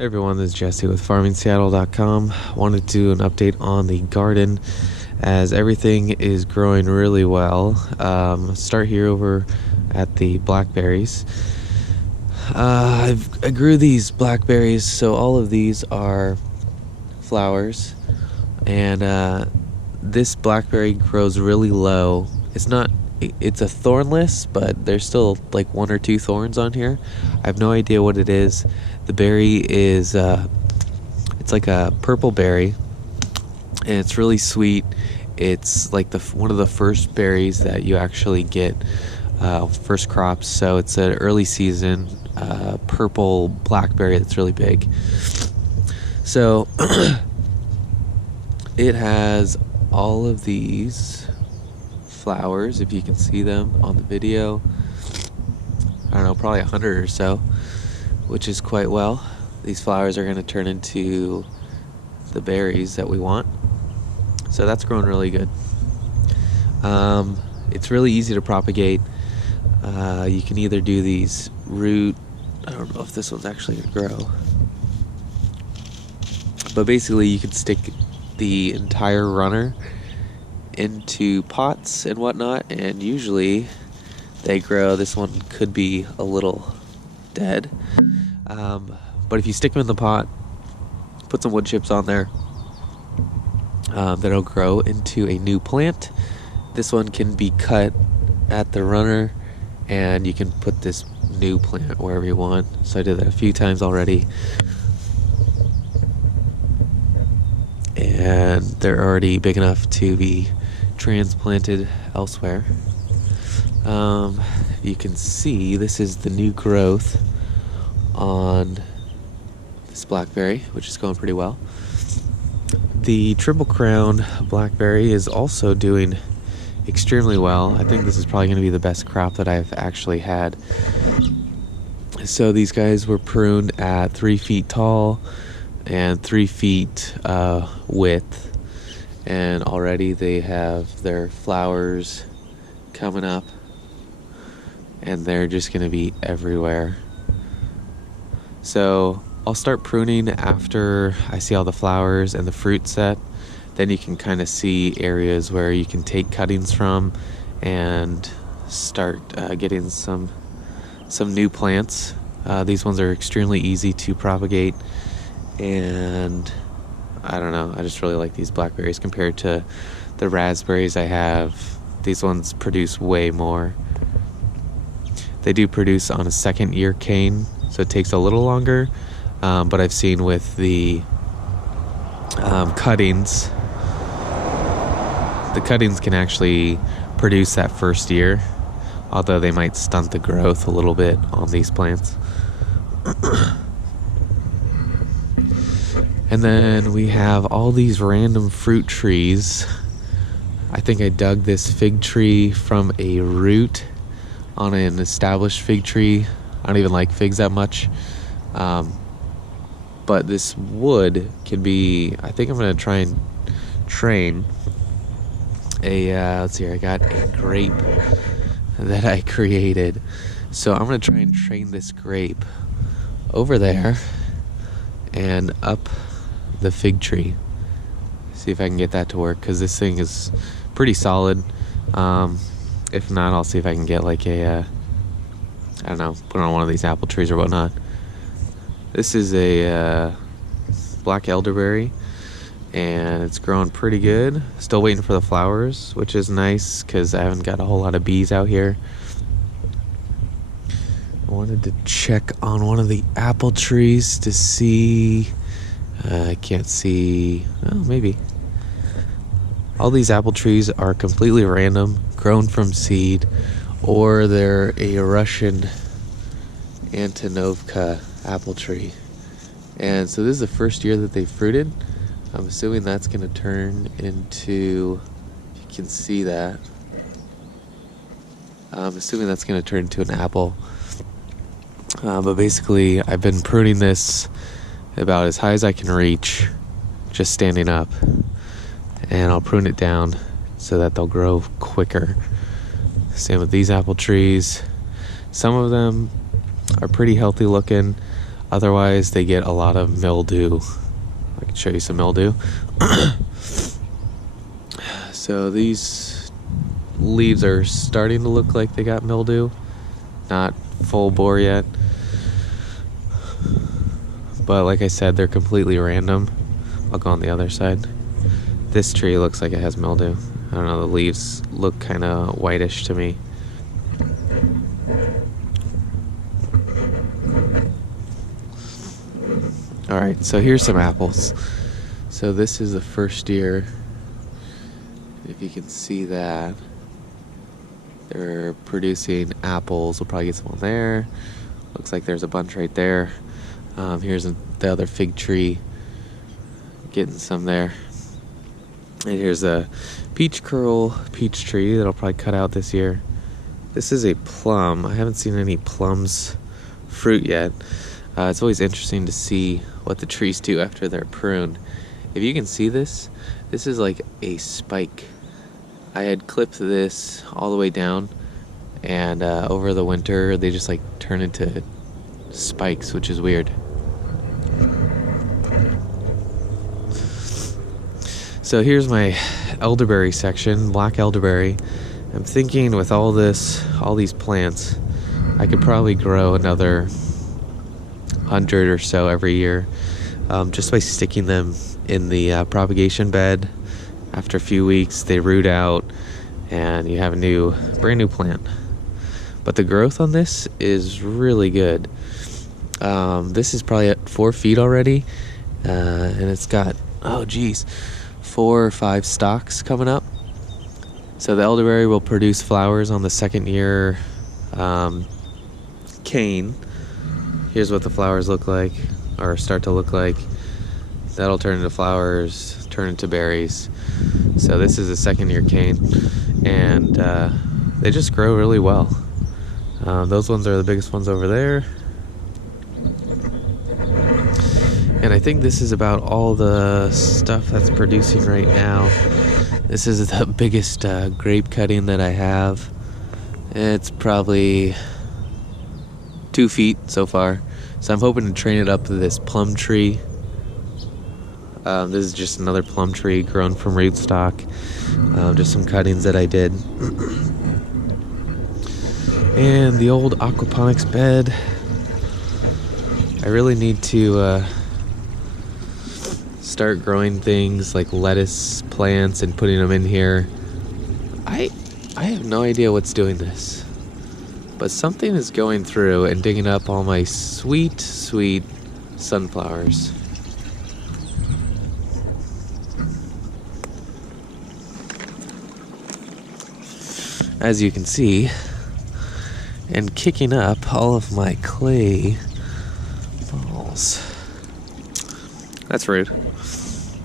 Hey everyone, this is Jesse with FarmingSeattle.com. Wanted to do an update on the garden as everything is growing really well. Start here over at the blackberries. I grew these blackberries, so all of these are flowers, and this blackberry grows really low. It's a thornless, but there's still like one or two thorns on here. I have no idea what it is. The berry is, it's like a purple berry, and it's really sweet. It's like one of the first berries that you actually get, first crops. So it's an early season purple blackberry that's really big. So it has all of these flowers, if you can see them on the video. I don't know, probably 100 or so, which is quite well. These flowers are going to turn into the berries that we want. So that's growing really good. It's really easy to propagate. You can either do these root, I don't know if this one's actually going to grow, but basically you can stick the entire runner into pots and whatnot, and usually they grow. This one could be a little dead, but if you stick them in the pot, put some wood chips on there, that'll grow into a new plant. This one can be cut at the runner, and you can put this new plant wherever you want. So I did that a few times already, and they're already big enough to be transplanted elsewhere. You can see this is the new growth on this blackberry, which is going pretty well. The triple crown blackberry is also doing extremely well. I think this is probably going to be the best crop that I've actually had. So these guys were pruned at 3 feet tall and 3 feet width, and already they have their flowers coming up, and they're just going to be everywhere. So I'll start pruning after I see all the flowers and the fruit set. Then you can kind of see areas where you can take cuttings from and start getting some new plants. These ones are extremely easy to propagate, and I don't know, I just really like these blackberries compared to the raspberries I have. These ones produce way more. They do produce on a second year cane, so it takes a little longer, but I've seen with the cuttings can actually produce that first year, although they might stunt the growth a little bit on these plants. And then we have all these random fruit trees. I think I dug this fig tree from a root on an established fig tree. I don't even like figs that much. But this wood can be, I think I'm going to try and train let's see here, I got a grape that I created. So I'm going to try and train this grape over there and up the fig tree. See if I can get that to work, because this thing is pretty solid. If not, I'll see if I can get like a I don't know, put it on one of these apple trees or whatnot. This is a black elderberry, and it's growing pretty good. Still waiting for the flowers, which is nice because I haven't got a whole lot of bees out here. I wanted to check on one of the apple trees to see. I can't see. Oh, maybe. All these apple trees are completely random, grown from seed, or they're a Russian Antonovka apple tree. And so this is the first year that they fruited. I'm assuming that's going to turn into, if you can see that, I'm assuming that's going to turn into an apple. But basically, I've been pruning this about as high as I can reach, just standing up. And I'll prune it down so that they'll grow quicker. Same with these apple trees. Some of them are pretty healthy looking. Otherwise, they get a lot of mildew. I can show you some mildew. So these leaves are starting to look like they got mildew. Not full bore yet. But like I said, they're completely random. I'll go on the other side. This tree looks like it has mildew. I don't know, the leaves look kind of whitish to me. Alright, so here's some apples. So this is the first year. If you can see that, they're producing apples. We'll probably get some on there. Looks like there's a bunch right there. Here's the other fig tree. Getting some there. And here's a peach tree that I'll probably cut out this year. This is a plum. I haven't seen any plums fruit yet. It's always interesting to see what the trees do after they're pruned. If you can see this, this is like a spike. I had clipped this all the way down, and over the winter they just like turn into spikes, which is weird. So here's my elderberry section, black elderberry. I'm thinking with all these plants, I could probably grow another 100 or so every year, just by sticking them in the propagation bed. After a few weeks, they root out, and you have a brand new plant. But the growth on this is really good. This is probably at 4 feet already, and it's got 4 or 5 stalks coming up. So the elderberry will produce flowers on the second year cane. Here's what the flowers look like, or start to look like. That'll turn into flowers, turn into berries. So this is a second year cane, and they just grow really well. Those ones are the biggest ones over there. And I think this is about all the stuff that's producing right now. This is the biggest grape cutting that I have. It's probably 2 feet so far. So I'm hoping to train it up to this plum tree. This is just another plum tree grown from rootstock. Just some cuttings that I did. And the old aquaponics bed. I really need to start growing things like lettuce plants and putting them in here. I have no idea what's doing this, but something is going through and digging up all my sweet sunflowers. As you can see, and kicking up all of my clay balls. That's rude. It's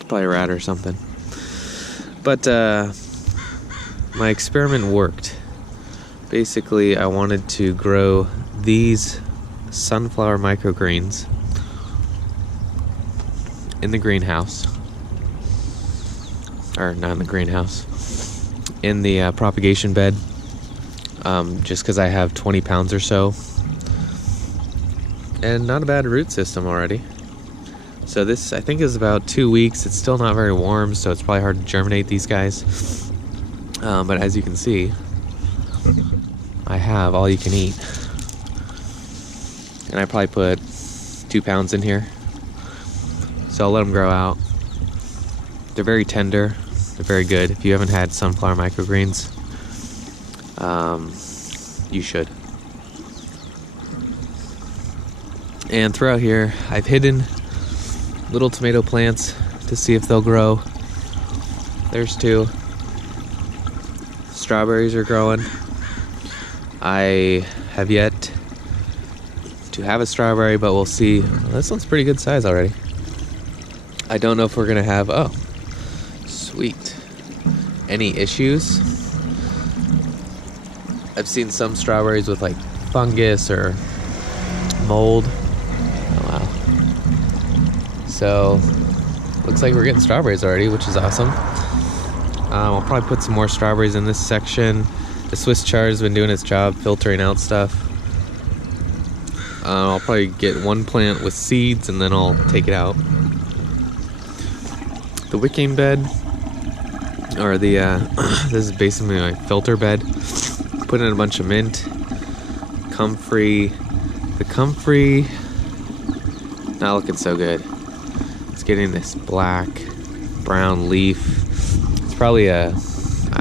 probably a rat or something. But my experiment worked. Basically, I wanted to grow these sunflower microgreens in the greenhouse. Or not in the greenhouse. In the propagation bed. Just because I have 20 pounds or so. And not a bad root system already. So this, I think, is about 2 weeks. It's still not very warm, so it's probably hard to germinate these guys. But as you can see, I have all you can eat. And I probably put 2 pounds in here. So I'll let them grow out. They're very tender. They're very good. If you haven't had sunflower microgreens, you should. And throughout here, I've hidden little tomato plants to see if they'll grow. There's 2. Strawberries are growing. I have yet to have a strawberry, but we'll see. Well, this one's pretty good size already. I don't know if we're gonna have, oh, sweet, any issues. I've seen some strawberries with like fungus or mold. Oh wow. So looks like we're getting strawberries already, which is awesome. I'll probably put some more strawberries in this section. The Swiss chard has been doing its job filtering out stuff. I'll probably get one plant with seeds and then I'll take it out. The wicking bed, or the this is basically my filter bed. Put in a bunch of mint, comfrey. The comfrey not looking so good. It's getting this black brown leaf. It's probably a